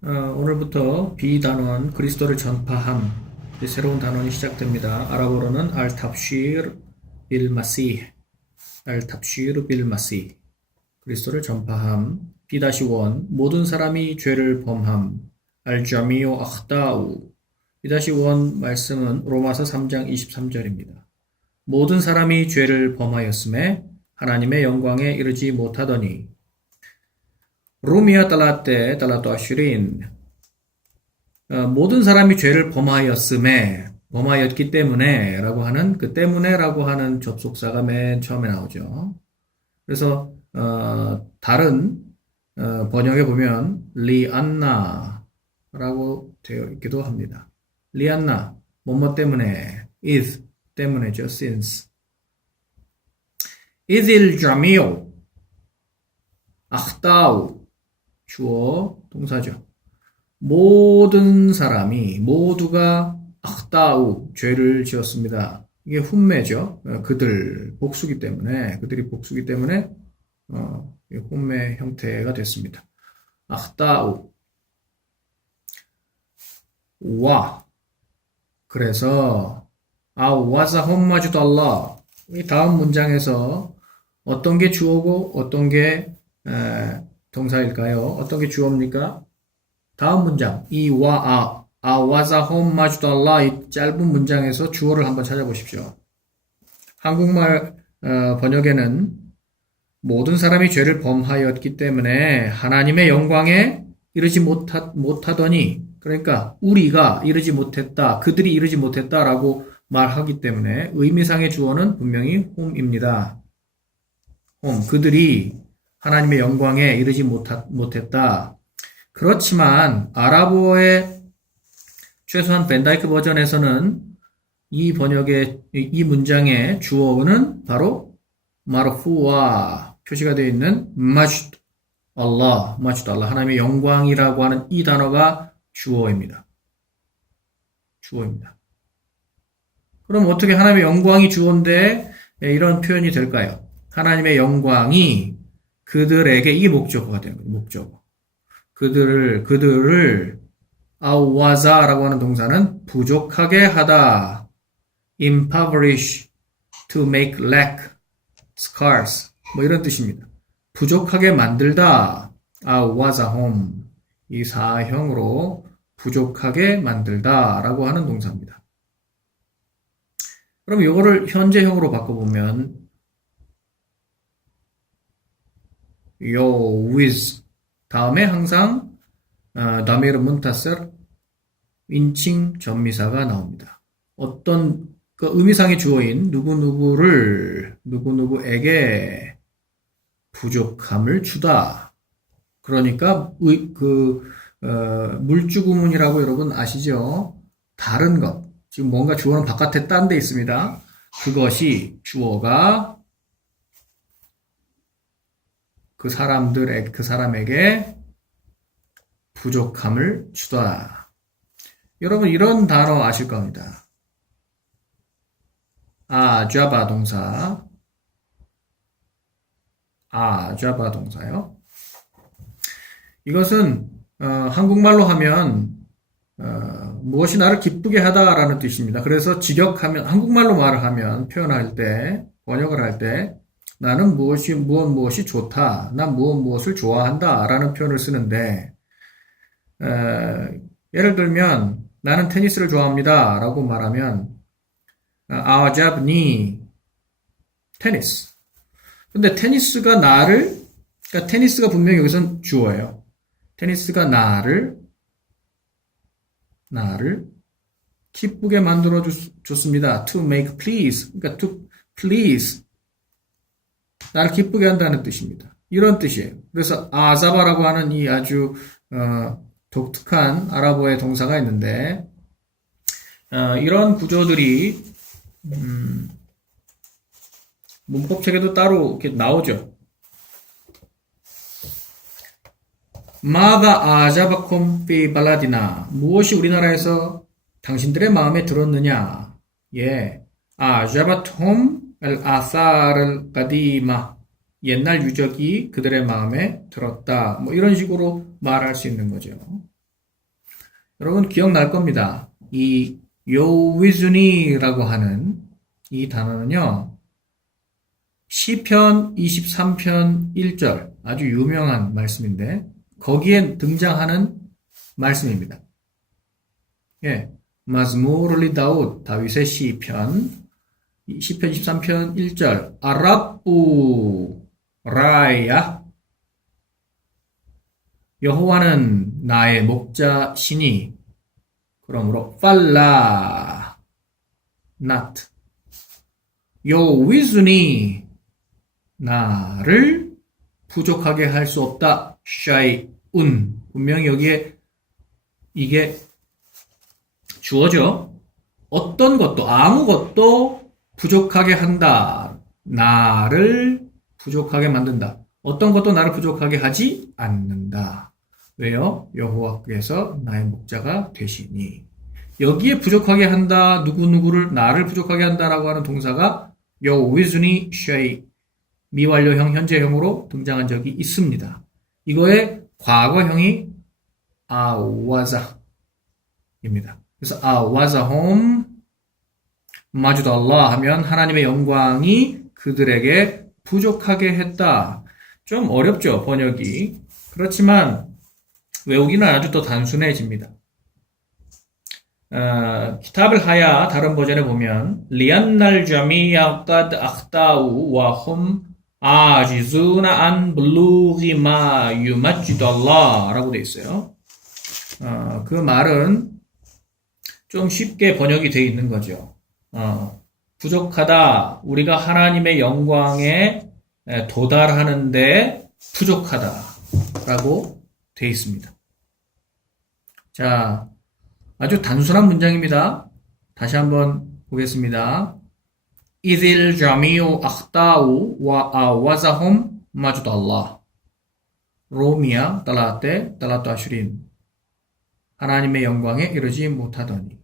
어, 오늘부터 비단원 그리스도를 전파함 새로운 단원이 시작됩니다. 아랍어로는 알탑쉬르 빌 마시 알탑쉬르 빌 마시 그리스도를 전파함 비다시1 모든 사람이 죄를 범함 알자미오 아흐다우 비다시1 말씀은 로마서 3장 23절입니다. 모든 사람이 죄를 범하였음에 하나님의 영광에 이르지 못하더니 루미아 달라테 달라토 아슈린 어, 모든 사람이 죄를 범하였음에 범하였기 때문에 라고 하는 그 때문에 라고 하는 접속사가 맨 처음에 나오죠. 그래서 어, 다른 어, 번역에 보면 리안나 라고 되어 있기도 합니다. 리안나 뭐뭐 때문에 is 때문에죠. since 이딜 자미오 아흐다우 주어 동사죠. 모든 사람이 모두가 아흐다우 죄를 지었습니다. 이게 훈매죠. 어, 그들 복수기 때문에 그들이 복수기 때문에 어, 훈매 형태가 됐습니다. 아흐다우 와 그래서 아 와자 홈마주도 알라 이 다음 문장에서 어떤 게 주어고 어떤 게 에, 동사일까요? 어떤 게 주어입니까? 다음 문장 이와 아, 아 와자 홈마주도 알라 이 짧은 문장에서 주어를 한번 찾아보십시오. 한국말 어, 번역에는 모든 사람이 죄를 범하였기 때문에 하나님의 영광에 이르지 못하, 못하더니 그러니까 우리가 이르지 못했다 그들이 이르지 못했다라고 말하기 때문에 의미상의 주어는 분명히 홈입니다. 홈 그들이 하나님의 영광에 이르지 못했다. 그렇지만 아랍어의 최소한 벤다이크 버전에서는 이 번역의 이 문장의 주어는 바로 마르후와 표시가 되어 있는 마주드 알라, 마주드 알라 하나님의 영광이라고 하는 이 단어가 주어입니다. 주어입니다. 그럼 어떻게 하나님의 영광이 주어인데 이런 표현이 될까요? 하나님의 영광이 그들에게 이게 목적어가 되는 거예요. 목적어. 그들을 그들을 아와자라고 하는 동사는 부족하게 하다. impoverish, to make lack, scarce 뭐 이런 뜻입니다. 부족하게 만들다. 아와자홈 이 사형으로 부족하게 만들다라고 하는 동사입니다. 그럼 이거를 현재형으로 바꿔보면 요 with 다음에 항상 어, 다미르 문타서 인칭 전미사가 나옵니다. 어떤 그 의미상의 주어인 누구누구를 누구누구에게 부족함을 주다. 그러니까 의, 그 어, 물주구문이라고 여러분 아시죠? 다른 것. 지금 뭔가 주어는 바깥에 딴 데 있습니다. 그것이 주어가 그 사람들의 그 사람에게 부족함을 주다. 여러분 이런 단어 아실 겁니다. 아, 좌바 동사. 아, 좌바 동사요. 이것은 어, 한국말로 하면 어, 무엇이 나를 기쁘게 하다라는 뜻입니다. 그래서 직역하면 한국말로 말을 하면 표현할 때 번역을 할 때 나는 무엇이 무엇 무엇이 좋다. 난 무엇 무엇을 좋아한다라는 표현을 쓰는데 어, 예를 들면 나는 테니스를 좋아합니다라고 말하면 아잡니 테니스. 근데 테니스가 나를 그러니까 테니스가 분명히 여기선 주어예요. 테니스가 나를 나를 기쁘게 만들어 줬습니다. To make please. 그러니까 to please. 나를 기쁘게 한다는 뜻입니다. 이런 뜻이에요. 그래서 아자바라고 하는 이 아주 어, 독특한 아랍어의 동사가 있는데 어, 이런 구조들이 음, 문법책에도 따로 이렇게 나오죠. 마가 아자바콤 피 발라디나 무엇이 우리나라에서 당신들의 마음에 들었느냐? 예, 아자바톰 알 아사르 까디마 옛날 유적이 그들의 마음에 들었다. 뭐 이런 식으로 말할 수 있는 거죠. 여러분 기억날 겁니다. 이 요위즈니라고 하는 이 단어는요. 시편 23편 1절 아주 유명한 말씀인데 거기에 등장하는 말씀입니다. 예. 마즈무르리 다웃 다윗의 시편 시편 23편 1절. 아랍부 라야 여호와는 나의 목자시니 그러므로 팔라 not. 요위즈니 나를 부족하게 할 수 없다. 샤이운. 분명히 여기에 이게 주어져. 어떤 것도 아무것도 부족하게 한다. 나를 부족하게 만든다. 어떤 것도 나를 부족하게 하지 않는다. 왜요? 여호와께서 나의 목자가 되시니. 여기에 부족하게 한다. 누구누구를 나를 부족하게 한다라고 하는 동사가 요위즈니 쉐이 미완료형 현재형으로 등장한 적이 있습니다. 이거의 과거형이 아와자입니다. 그래서 아와자홈 마주도 알라 하면 하나님의 영광이 그들에게 부족하게 했다. 좀 어렵죠, 번역이. 그렇지만 외우기는 아주 더 단순해집니다. 어, 키탑을 하야 다른 버전에 보면 리안날 자미야 qad 아khta우 와홈 아지즈나 안 블루기 마 유마지도 알라라고 돼 있어요. 어, 그 말은 좀 쉽게 번역이 돼 있는 거죠. 어, 부족하다. 우리가 하나님의 영광에 에, 도달하는데 부족하다라고 돼 있습니다. 자, 아주 단순한 문장입니다. 다시 한번 보겠습니다. 이딜 자미오 아khta우 와 아와자홈 마주달라 로미아 달라테 달라토 아슈린 하나님의 영광에 이르지 못하더니